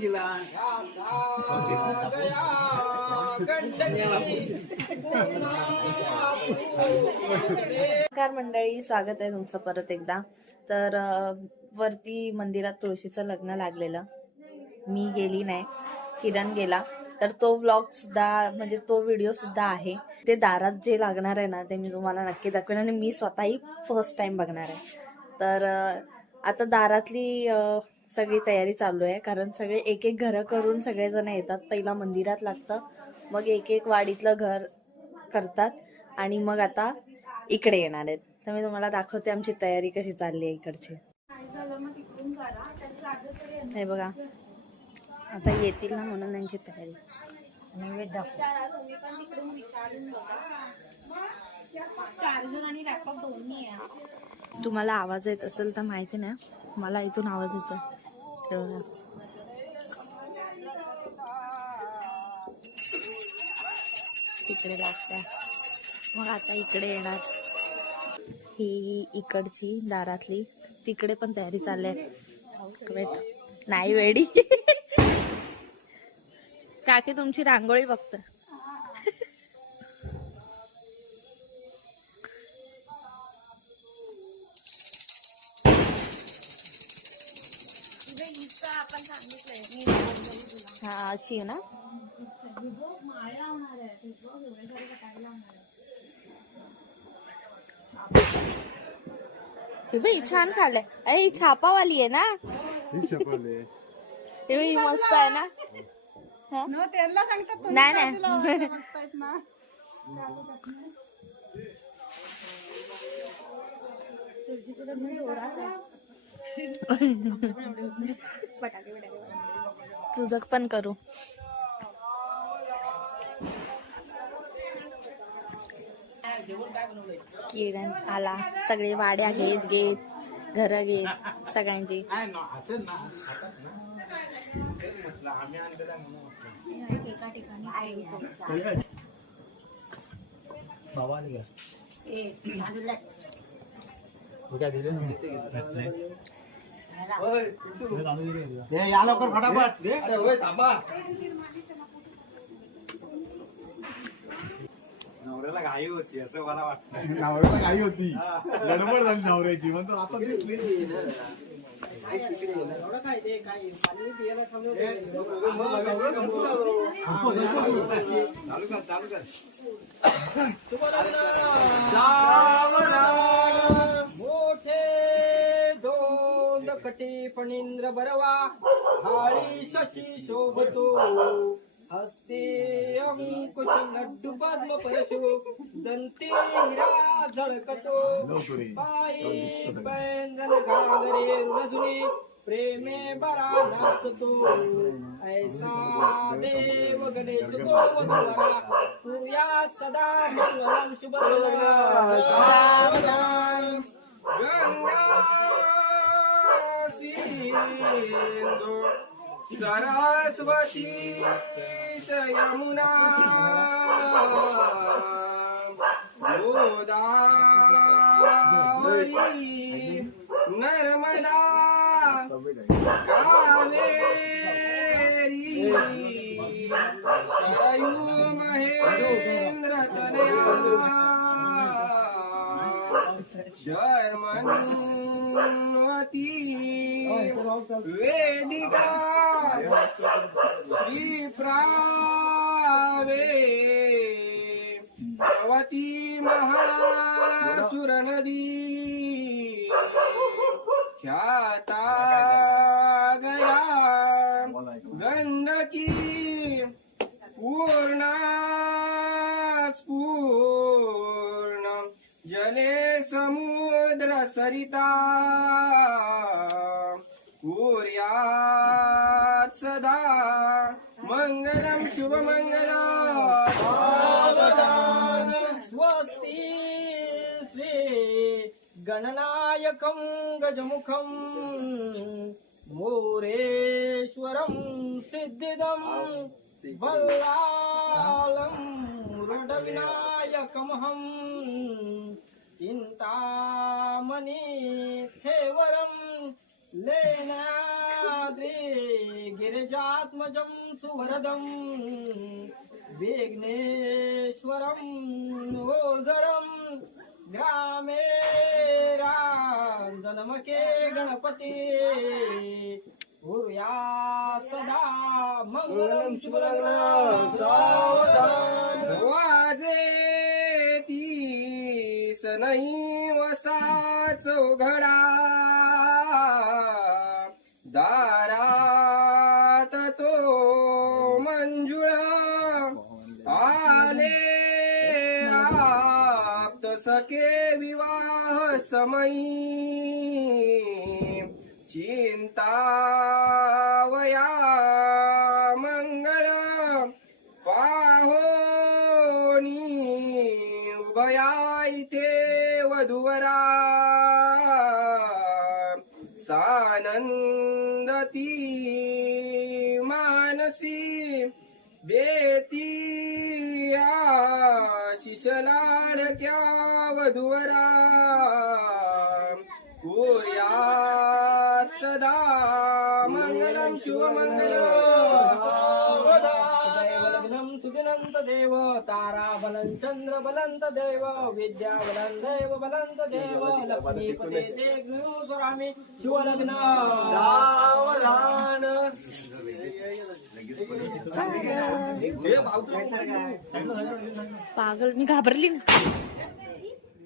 ते नमस्कार मंडळी स्वागत आहे तुमचं परत एकदा. तर वरती मंदिरात तुळशीचं लग्न लागलेलं. मी गेली नाही किरण गेला. तर तो व्लॉग सुद्धा म्हणजे तो व्हिडिओ सुद्धा आहे. ते दारात जे लागणार आहे ना ते मी तुम्हाला नक्की दाखवेन आणि मी स्वतःही फर्स्ट टाइम बघणार आहे. तर आता दारातली सगळी तयारी चालू आहे. कारण सगळे एक एक घरं करून सगळेजण येतात. पहिला मंदिरात लागतं. मग एक एक वाडीतलं घर करतात. आणि मग आता इकडे येणार आहेत. तर मी तुम्हाला दाखवते आमची तयारी कशी चालली आहे इकडची. हे बघा. आता येतील ना म्हणून त्यांची तयारी. नैवेद्य तुम्हाला आवाज येत असेल तर माहिती नाही. मला इथून आवाज येतो हे तिकडे लागत्या मग आता इकडे येणार. ही इकडची दारातली. तिकडे पण तयारी चालली आहे. नाही वेडी. काकी तुमची रांगोळी बघत अशी आहे ना? हे बाई छान काढलंय अरे ही छापावाली आहे ना? हे बाई मस्त आहे ना? हा? त्यांना सांगतात नाही नाही. ना. चुजक पण करू. किरण आला. सगळे वाड्या घेत घेत घर घेत सगळ्यांची. या लवकर फटाफट. अरे होय थांबा. नवऱ्याला घाई होती असं मला वाटतं नवऱ्याला काही होती. गडबड झाली नवऱ्याची म्हणतो आता दिसली चालू कर चालू कर. दोन कटी फणींद्र बरवा हाळी शशी शोभतो. हस्ते अंकुश लड्डू पद्म परशु दंती हिरा झळकतो. पायी पैंजन घागरे रजुनी प्रेमे बरा नाचतो. ऐसा देव गणेश पूया सदा मंगलम शुभ गंगा सिंधू सरस्वती च यमुना गोदावरी नर्मदा कावेरी। सरयू महेंद्र तनया शर्मन्वती वेदिका प्रावे भवती महासुरनदी ख्याता गया गंडकी पूर्णा पूर्ण जले समुद्र सरिता। कुर्यात् सदा मङ्गलं शुभमङ्गलम् स्वस्ति श्री गणनायकं गजमुखं मोरेश्वरं सिद्धिदं बल्लालं रुडविनायकमहं चिन्तामणि हेवरं लेनाद्रि गिरिजात्मजं सुवरदं विघ्नेश्वरं ओझरं ग्रामे राजनमके गणपते भूया सदा मङ्गलं वाजे समयी चिंतावया मंगळ पाहोनी उभया इथे वधुवरा सानंदती मानसी देती शिशलाडक्या वधुवरा कुर्यात् सदा मङ्गलं शुभमङ्गलम् सुदिनन्त देव ताराबलं चन्द्रबलन्त देव विद्याबलं देव बलन्त देव लक्ष्मीपते ते स्वरामि शिवलग्न। सावधान पागल मी घाबरली ना.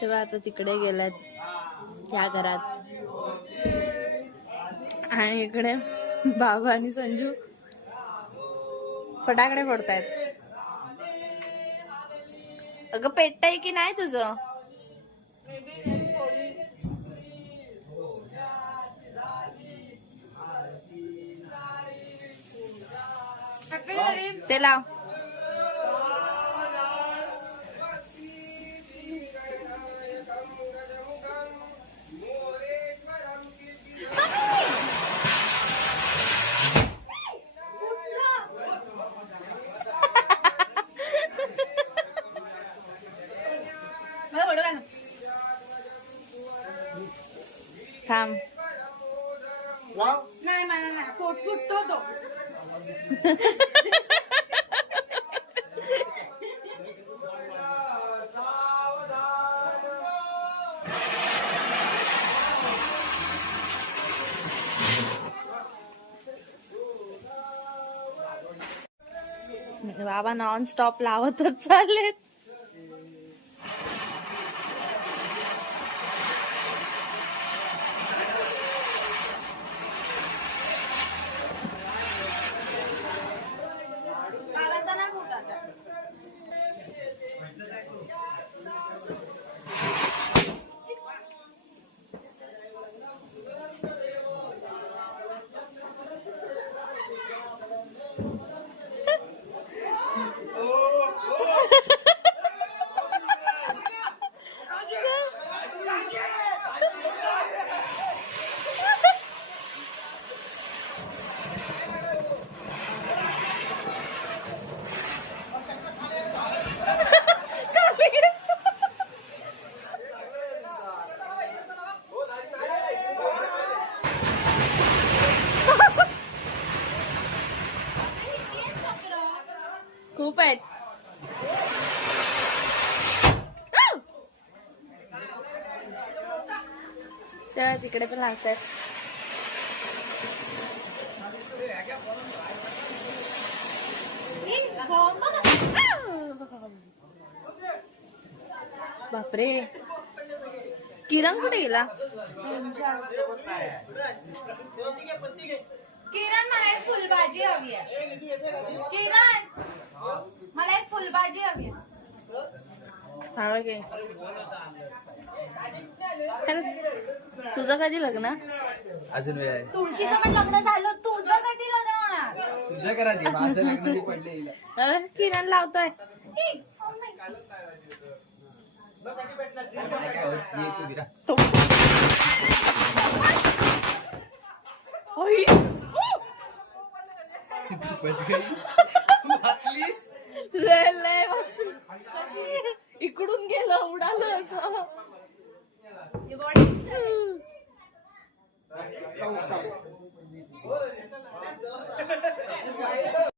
तेव्हा आता तिकडे गेल्यात त्या घरात. आणि इकडे बाबा आणि संजू फटाकडे फोडतायत. अगं पेटतय की नाही तुझं? ते लाव थांब नाही नाही नाही फुट फुटतो तो बाबा नॉन स्टॉप लावतच चाललेत. तर तिकडे पण लागतात बापरे. किरण कुठे गेला? किरण मला एक फुलभाजी हवी आहे. किरण मला एक फुलभाजी हवी आहे. हा तुझं कधी लग्न? अजून वेळ आहे. तुळशीचं पण लग्न झालं तुझं कधी लग्न होणार? तुझं करा माझं लग्न पडले किरण लावतोय. ए, oh काय होत, तू विरा. ओय. तू बच गई. तू वाचलीस लय लय वाचली. इकडून गेलं उडालं